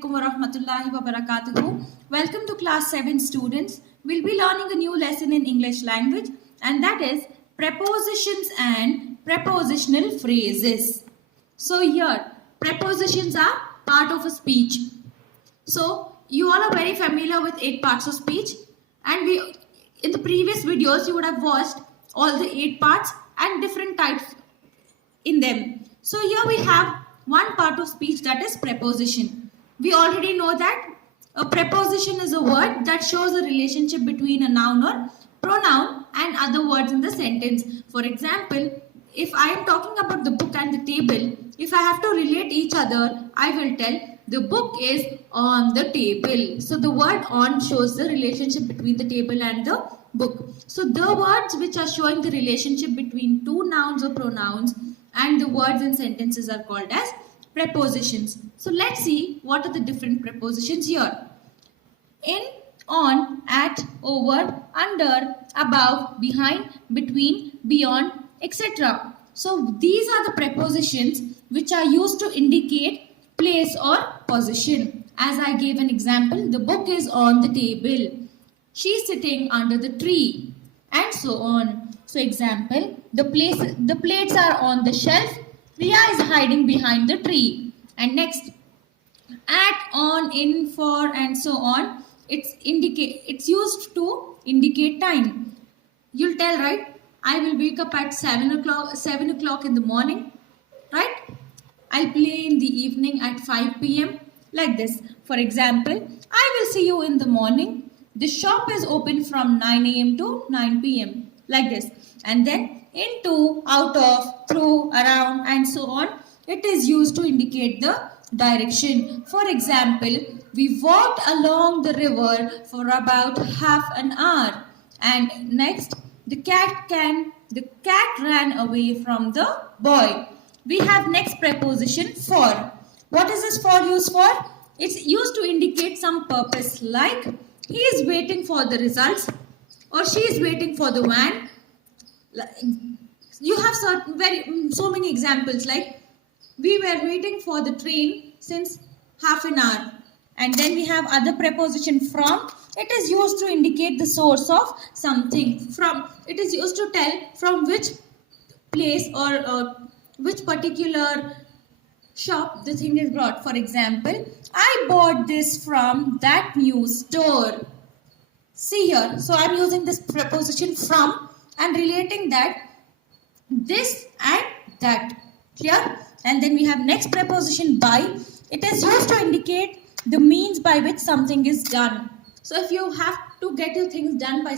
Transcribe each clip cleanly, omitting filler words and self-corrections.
Assalamualaikum warahmatullahi wabarakatuh. Welcome to class 7 students. We'll be learning a new lesson in English language, and that is prepositions and prepositional phrases. So here, prepositions are part of a speech. So you all are very familiar with 8 parts of speech, and in the previous videos you would have watched all the 8 parts and different types in them. So here we have one part of speech, that is preposition. We already know that a preposition is a word that shows a relationship between a noun or pronoun and other words in the sentence. For example, if I am talking about the book and the table, if I have to relate each other, I will tell the book is on the table. So the word on shows the relationship between the table and the book. So the words which are showing the relationship between two nouns or pronouns and the words in sentences are called as prepositions. So let's see what are the different prepositions here. In, on, at, over, under, above, behind, between, beyond, etc. So these are the prepositions which are used to indicate place or position. As I gave an example, the book is on the table. She is sitting under the tree, and so on. So example, the plates are on the shelf. Riya is hiding behind the tree. And next, at, on, in, for, and so on. It's used to indicate time. You'll tell, right? I will wake up at 7 o'clock in the morning, right? I'll play in the evening at 5 p.m. like this. For example, I will see you in the morning. The shop is open from 9 a.m. to 9 p.m. like this. And then into, out of, through, around, and so on. It is used to indicate the direction. For example, we walked along the river for about half an hour. And next, the cat ran away from the boy. We have next preposition for. What is this for used for? It's used to indicate some purpose, like he is waiting for the results or she is waiting for the van. You have so many examples, like we were waiting for the train since half an hour. And then we have other preposition from. It is used to indicate the source of something. From, it is used to tell from which place or which particular shop the thing is brought. For example, I bought this from that new store. See here, so I am using this preposition from and relating that this and that. Clear? And then we have next preposition by. It is used to indicate the means by which something is done. So if you have to get your things done by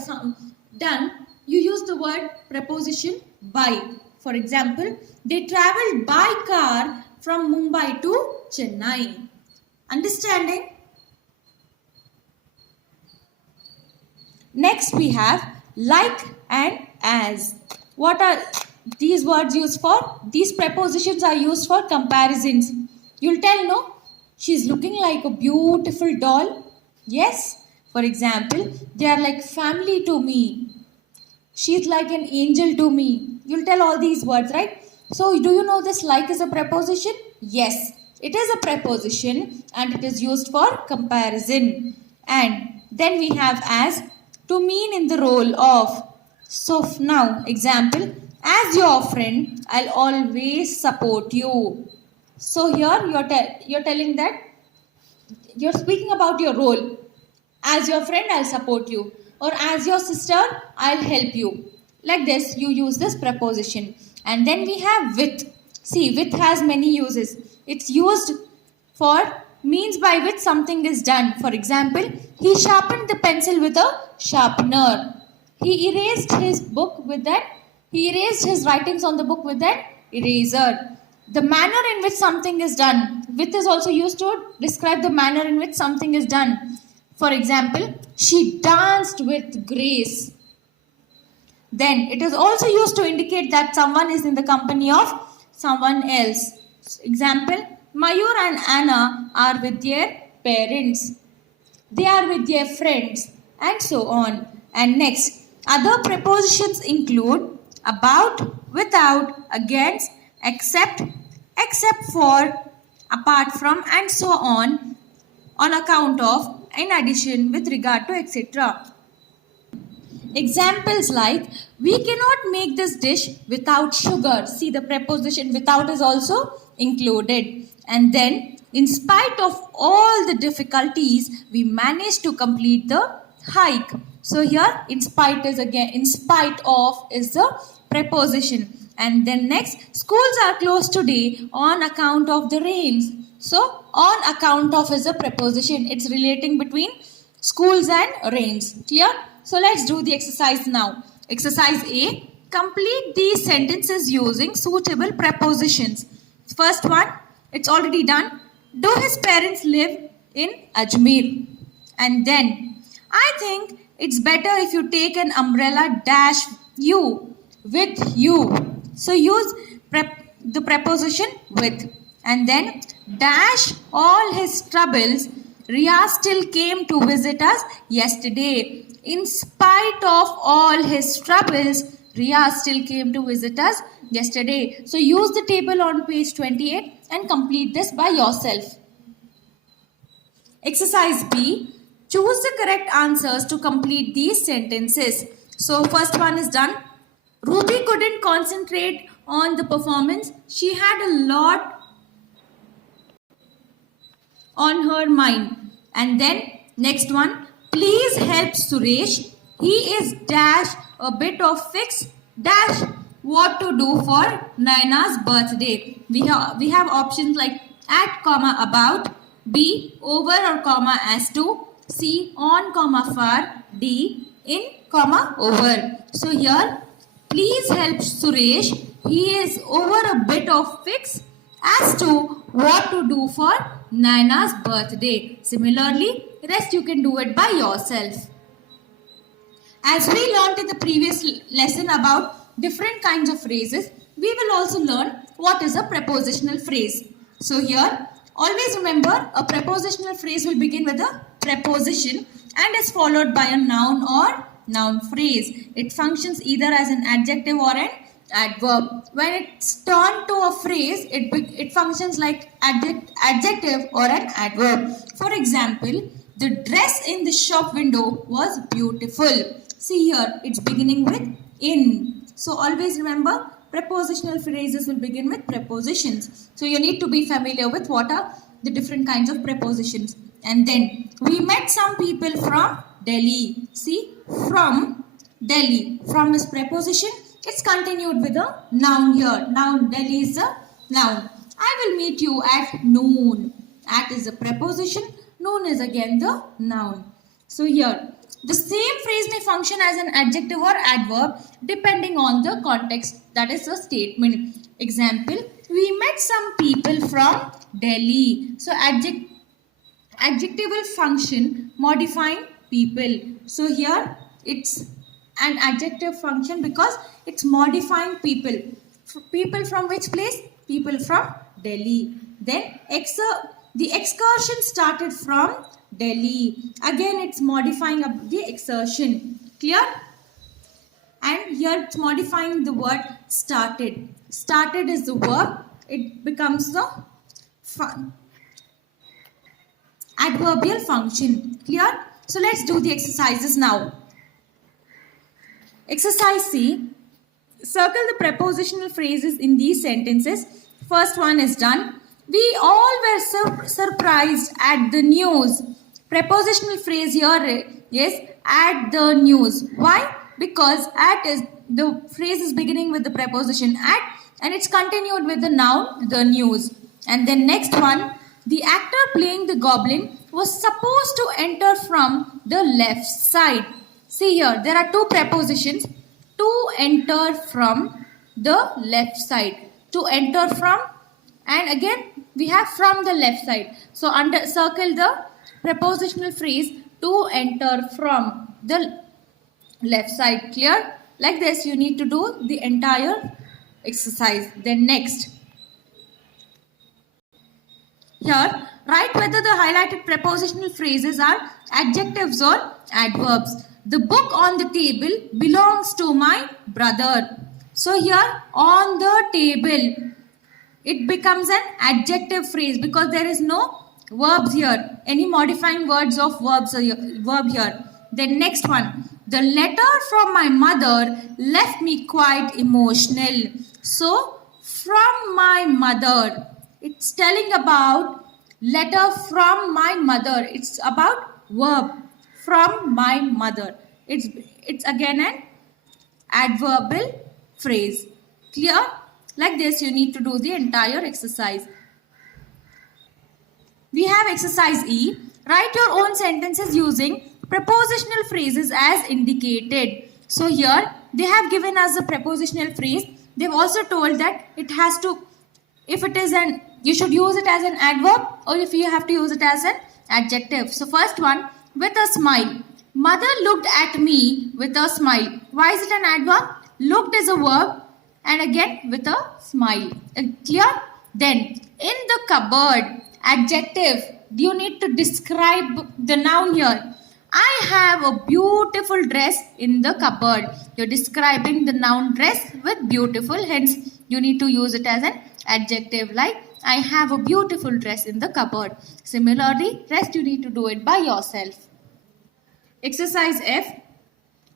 you use the word preposition by. For example, they traveled by car from Mumbai to Chennai. Understanding? Next we have like and as. What are these words used for? These prepositions are used for comparisons. You'll tell, no? She's looking like a beautiful doll. Yes. For example, they are like family to me. She's like an angel to me. You'll tell all these words, right? So do you know this like is a preposition? Yes. It is a preposition and it is used for comparison. And then we have as, to mean in the role of. So now, example, as your friend, I'll always support you. So here you're telling that you're speaking about your role. As your friend, I'll support you. Or as your sister, I'll help you. Like this, you use this preposition. And then we have with. See, with has many uses. It's used for means by which something is done. For example, he sharpened the pencil with a sharpener. He erased his writings on the book with an eraser. The manner in which something is done. With is also used to describe the manner in which something is done. For example, she danced with grace. Then it is also used to indicate that someone is in the company of someone else. Example, Mayur and Anna are with their parents. They are with their friends, and so on. And next, other prepositions include about, without, against, except for, apart from, and so on. on account of, in addition, with regard to, etc. Examples like, we cannot make this dish without sugar. See, the preposition without is also included. And then, in spite of all the difficulties, we managed to complete the hike. So here, in spite is again, in spite of is the preposition. And then next, schools are closed today on account of the rains. So, on account of is a preposition. It's relating between schools and rains. Clear? So let's do the exercise now. Exercise A. Complete these sentences using suitable prepositions. First one, it's already done. Do his parents live in Ajmer? And then, I think it's better if you take an umbrella dash you with you. So use the preposition with. And then, dash all his troubles, Riyaz still came to visit us yesterday. In spite of all his troubles, Riyaz still came to visit us yesterday. So use the table on page 28 and complete this by yourself. Exercise B. Choose the correct answers to complete these sentences. So first one is done. Ruby couldn't concentrate on the performance. She had a lot on her mind. And then next one. Please help Suresh. He is dash a bit of fix dash what to do for Naina's birthday. We have options like at, comma, about, B, over or comma, as to, C, on, comma, far, D, in, comma, over. So here, please help Suresh. He is over a bit of fix as to what to do for Naina's birthday. Similarly, rest you can do it by yourself. As we learned in the previous lesson about different kinds of phrases, we will also learn what is a prepositional phrase. So here, always remember a prepositional phrase will begin with a preposition and is followed by a noun or noun phrase. It functions either as an adjective or an adverb. When it's turned to a phrase, it functions like adjective or an adverb. For example, the dress in the shop window was beautiful. See here, it's beginning with in. So always remember, prepositional phrases will begin with prepositions. So you need to be familiar with what are the different kinds of prepositions. And then, we met some people from Delhi. See, from Delhi. From is preposition. It's continued with a noun here. Noun, Delhi is a noun. I will meet you at noon. At is a preposition. Noon is again the noun. So here, the same phrase may function as an adjective or adverb depending on the context. That is a statement. Example, we met some people from Delhi. So adjective will function modifying people. So here, it's an adjective function because it's modifying people. People from which place? People from Delhi. Then the excursion started from Delhi. Again, it's modifying up the exertion. Clear? And here it's modifying the word started. Started is the verb. It becomes the adverbial function. Clear? So let's do the exercises now. Exercise C. Circle the prepositional phrases in these sentences. First one is done. We all were surprised at the news. Prepositional phrase here is at the news. Why? Because at is the phrase is beginning with the preposition at and it's continued with the noun the news. And then next one, the actor playing the goblin was supposed to enter from the left side. See here, there are two prepositions. To enter from the left side. To enter from, and again we have from the left side. So circle the prepositional phrase to enter from the left side. Clear? Like this you need to do the entire exercise. Then next. Here, write whether the highlighted prepositional phrases are adjectives or adverbs. The book on the table belongs to my brother. So here, on the table, it becomes an adjective phrase because there is no Verbs here. Any modifying words of verbs verb here. Then next one. The letter from my mother left me quite emotional. So, from my mother. It's telling about letter from my mother. It's about verb from my mother. It's again an adverbial phrase. Clear? Like this, you need to do the entire exercise. We have exercise E. Write your own sentences using prepositional phrases as indicated. So here they have given us a prepositional phrase. They've also told that it has to, if it is an, you should use it as an adverb, or if you have to use it as an adjective. So first one, with a smile. Mother looked at me with a smile. Why is it an adverb? Looked is a verb, and again with a smile. Clear? Then in the cupboard, adjective. You need to describe the noun here. I have a beautiful dress in the cupboard. You're describing the noun dress with beautiful. Hence, you need to use it as an adjective, like I have a beautiful dress in the cupboard. Similarly, rest you need to do it by yourself. Exercise F.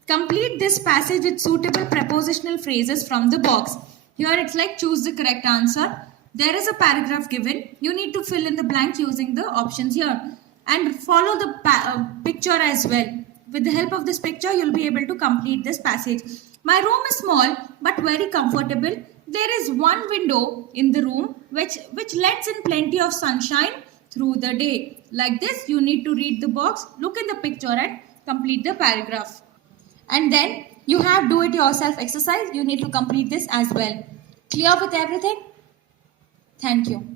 Complete this passage with suitable prepositional phrases from the box. Here it's like choose the correct answer. There is a paragraph given. You need to fill in the blanks using the options here. And follow the picture as well. With the help of this picture, you'll be able to complete this passage. My room is small but very comfortable. There is one window in the room which lets in plenty of sunshine through the day. Like this, you need to read the box, look in the picture and complete the paragraph. And then you have do it yourself exercise. You need to complete this as well. Clear with everything? Thank you.